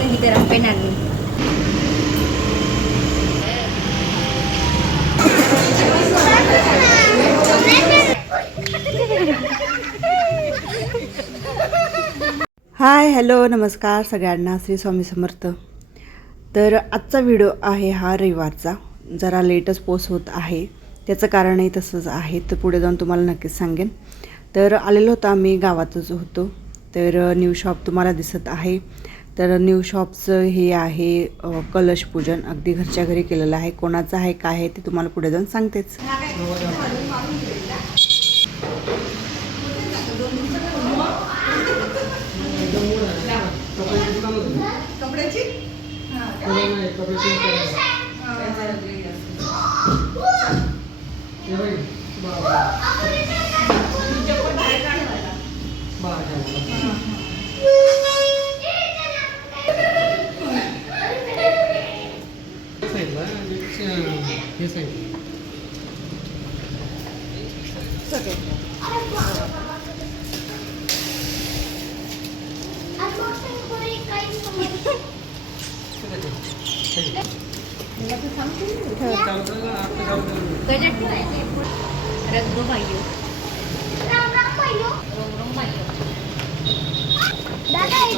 Boleh diterang penan nih. Hi hello नमस्कार सगळ्यांना, श्री स्वामी समर्थ. तर आजचा व्हिडिओ आहे हा रविवारचा, जरा लेटच पोस्ट होत आहे. त्याचं कारणही तसंच आहे, तर पुढे जाऊन तुम्हाला नक्कीच सांगेन. तर आलेलो होतो आम्ही गावातच होतो. तर न्यू शॉप तुम्हाला दिसत आहे. तर न्यू शॉपचं हे आहे कलश पूजन, अगदी घरच्या घरी केलेलं आहे. कोणाचं आहे काय आहे ते तुम्हाला पुढे जाऊन सांगतेच.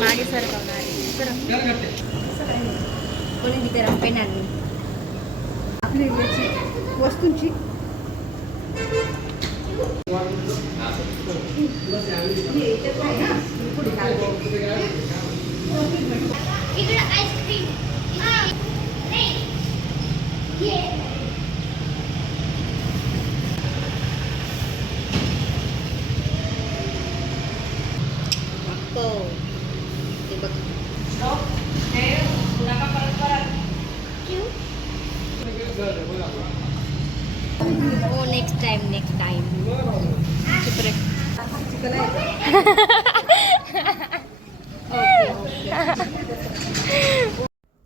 मागे boleh diterang penan nih. आपली याची वस्तूंची इकडे आईस्क्रीम Oh, next time.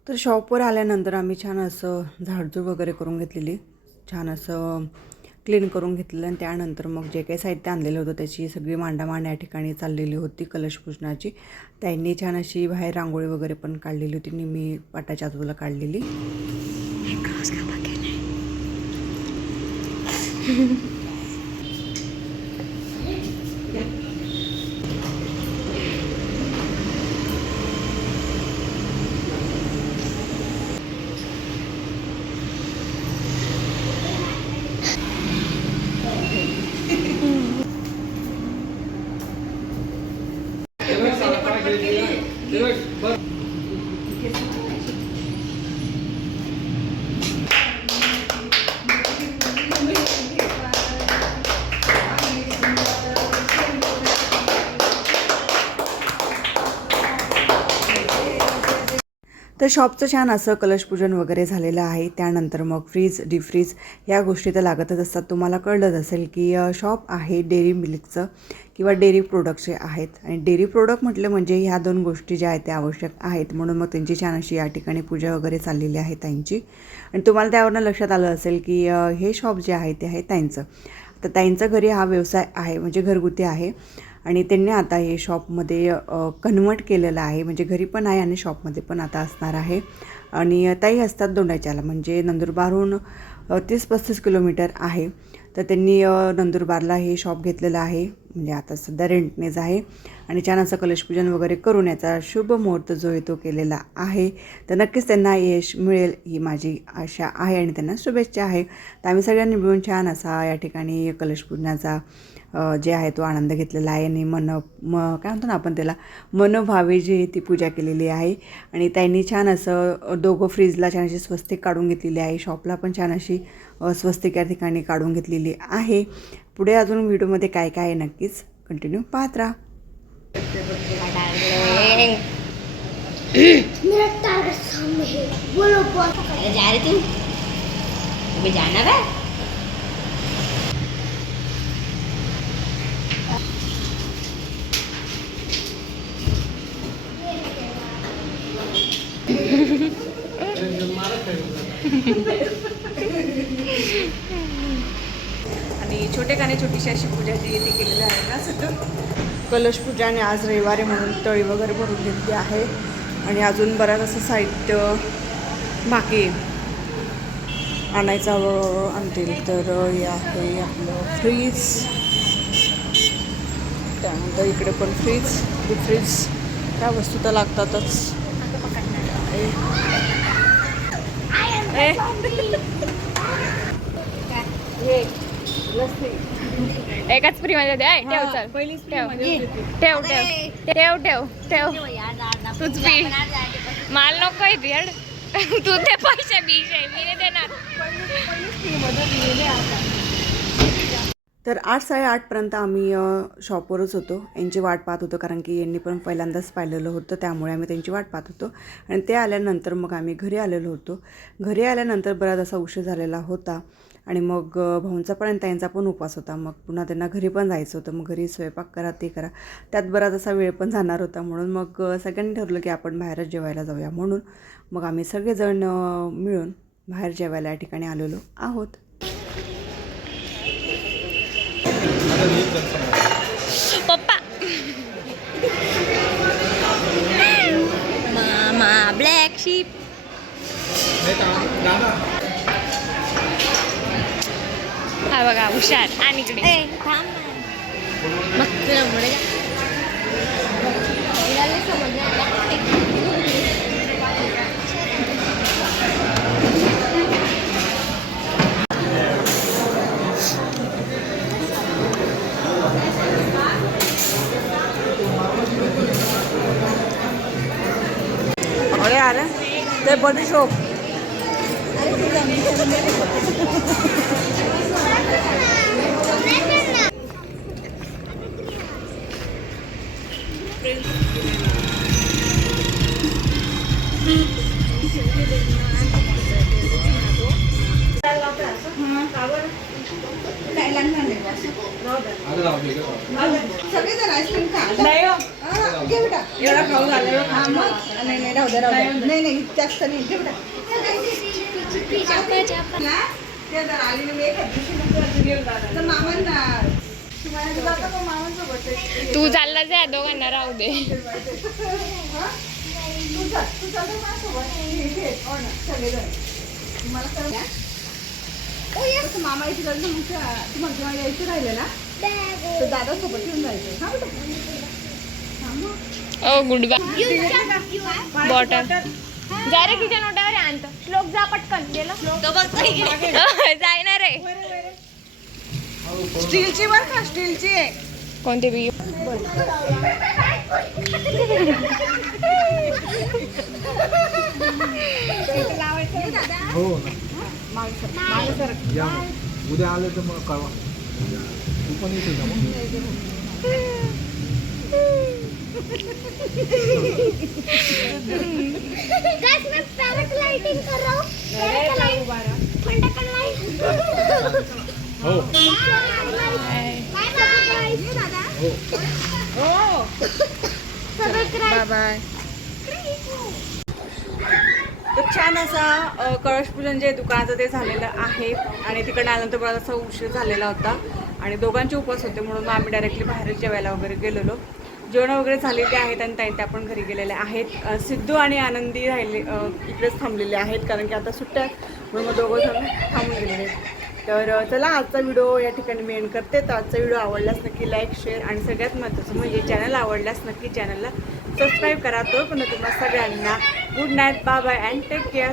तर शॉपवर आल्यानंतर आम्ही छान असं झाडझूड वगैरे करून घेतलेली, छान असं क्लीन करून घेतलेलं. आणि त्यानंतर मग जे काही साहित्य आणलेलं होतं त्याची सगळी मांडामांड या ठिकाणी चाललेली होती कलशपूजनाची. त्यांनी छान अशी बाहेर रांगोळी वगैरे पण काढलेली होती, मी पाटाच्या आजूबाजूला काढलेली. तर शॉपचं छान असं कलशपूजन वगैरे झालेलं आहे. त्यानंतर मग फ्रीज डीफ्रीज या गोष्टी तर लागतच असतात. तुम्हाला कळलंच असेल की शॉप आहे डेअरी मिल्कचं किंवा डेअरी प्रोडक्टचे आहेत. आणि डेअरी प्रोडक्ट म्हटलं म्हणजे ह्या दोन गोष्टी ज्या आहेत त्या आवश्यक आहेत, म्हणून मग त्यांची छान अशी या ठिकाणी पूजा वगैरे चाललेली आहे ताईंची. आणि तुम्हाला त्यावरनं लक्षात आलं असेल की हे शॉप जे आहे ते आहे ताईंचं. तर ताईंचा घरी हा व्यवसाय आहे, म्हणजे घरगुती आहे. आणि त्यांनी आता हे शॉपमध्ये कन्वर्ट केलेलं आहे, म्हणजे घरी पण आहे आणि शॉपमध्ये पण आता असणार आहे. आणि ताई असतात दोंडाच्याला, म्हणजे नंदुरबारहून 30-35 किलोमीटर आहे. तर त्यांनी नंदुरबारला हे शॉप घेतलेलं आहे, म्हणजे आता सध्या रेंटनेच आहे. आणि छान असं कलशपूजन वगैरे करून याचा शुभ मुहूर्त जो आहे तो केलेला आहे. तर नक्कीच त्यांना यश मिळेल ही माझी आशा आहे आणि त्यांना शुभेच्छा आहे. तर आम्ही सगळ्यांनी मिळून छान असा या ठिकाणी कलशपूजनाचा जे आहे तो आनंद घेतलेला आहे. आणि काय म्हणतो ना आपण त्याला, मनोभावे जी ती पूजा केलेली आहे. आणि त्यांनी छान असं दोघं फ्रीजला छान अशी स्वस्तिक काढून घेतलेली आहे, शॉपला पण छान अशी स्वस्तिक या ठिकाणी काढून घेतलेली आहे. पुढे अजून व्हिडिओमध्ये काय काय आहे नक्कीच कंटिन्यू पाहत राहा. मेरा टारगेट सामने है, बोलो बॉस। जा रही तू? अभी जाना है? आणि छोटेखाने छोटीशी अशी पूजा जी ती केलेली आहे ना सध्या कलश पूजा. आणि आज रविवारी म्हणून तळी वगैरे भरून घेतली आहे. आणि अजून बराच असं साहित्य बाकी आहे. आणायचं हळूहळू आणतील. तर हे आहे आपलं फ्रीज, त्यानंतर इकडे पण फ्रीज, फ्रीज त्या वस्तू तर लागतातच. एकाच फ्री मध्ये द्या. ठेव चल, ठेव ठेव ठेव ठेव ठेव तूच पी. माल नको बियड. तू ते पैसे बिशे मी नाही देणार. तर 8-8:30पर्यंत आम्ही शॉपवरच होतो. यांची वाट पाहत होतो, कारण की यांनी पण पहिल्यांदाच पाहिलेलं होतं, त्यामुळे आम्ही त्यांची वाट पाहत होतो. आणि ते आल्यानंतर मग आम्ही घरी आलेलो होतो. घरी आल्यानंतर बराच असा उशीर झालेला होता. आणि मग भाऊंचा पण त्यांचा पण उपवास होता. मग पुन्हा त्यांना घरी पण जायचं होतं. मग घरी स्वयंपाक करा, ते करा, त्यात बराच असा वेळ पण जाणार होता. म्हणून मग सगळ्यांनी ठरलं की आपण बाहेरच जेवायला जाऊया. म्हणून मग आम्ही सगळेजण मिळून बाहेर जेवायला या ठिकाणी आलेलो आहोत. पप्पा मामा ब्लॅक शीप. हा बघा हुशार. आणि इकडे थांब मग तुला पुढे अरे आलं ते बडी शॉप. सगळेजण आईस्क्रीम खा. घे बेटा. एवढा खाऊ झाला. नाही राहू दे. नाही जास्त नाही. घे बेटा. ते जर आली ना मी एखाद दिवशी तर मामांना शिवायला जाता पण मामांसोबत. तू चालला जा, दोघांना राहू दे. तू चालतो माझ्यासोबत. हो ना सगळेजण. तुम्हाला तर मामा यायची गरज मग तुम्हाला जेव्हा यायचं राहिलं ना तर दादासोबत येऊन जायचं. हा बेटा. ओ गुड बाय. बॉटल जा रे किचन ओट्यावर आणतो. श्लोक जा पटकन. गेलो जाय ना रे. स्टीलची बरं का, स्टीलची आहे. कोणते बी उद्या आलं तर मग कळवा. तू पण येते का मग? लाइटिंग कर रहा हूँ. हो बाय बाय. तर छान असा कळशपूजन जे दुकानाचं ते झालेलं आहे. आणि तिकडे आल्यानंतर बराच असा उशीर झालेला होता आणि दोघांचे उपवास होते, म्हणून मग आम्ही डायरेक्टली बाहेर जेवायला वगैरे गेलेलो. जेवण वगैरे झालेले आहेत आणि त्या पण घरी गेलेले आहेत. सिद्धू आणि आनंदी राहिले इकडेच थांबलेले आहेत, कारण की आता सुट्ट्या आहेत, म्हणून मग दोघं जण थांबून गेलेले आहेत. तर चला आजचा व्हिडिओ या ठिकाणी मी एंड करते. तर आजचा व्हिडिओ आवडल्यास नक्की लाईक, शेअर आणि सगळ्यात महत्त्वाचं म्हणजे चॅनल आवडल्यास नक्की चॅनलला सबस्क्राईब करा. तो पण तुम्हाला सगळ्यांना good night, bye bye and take care.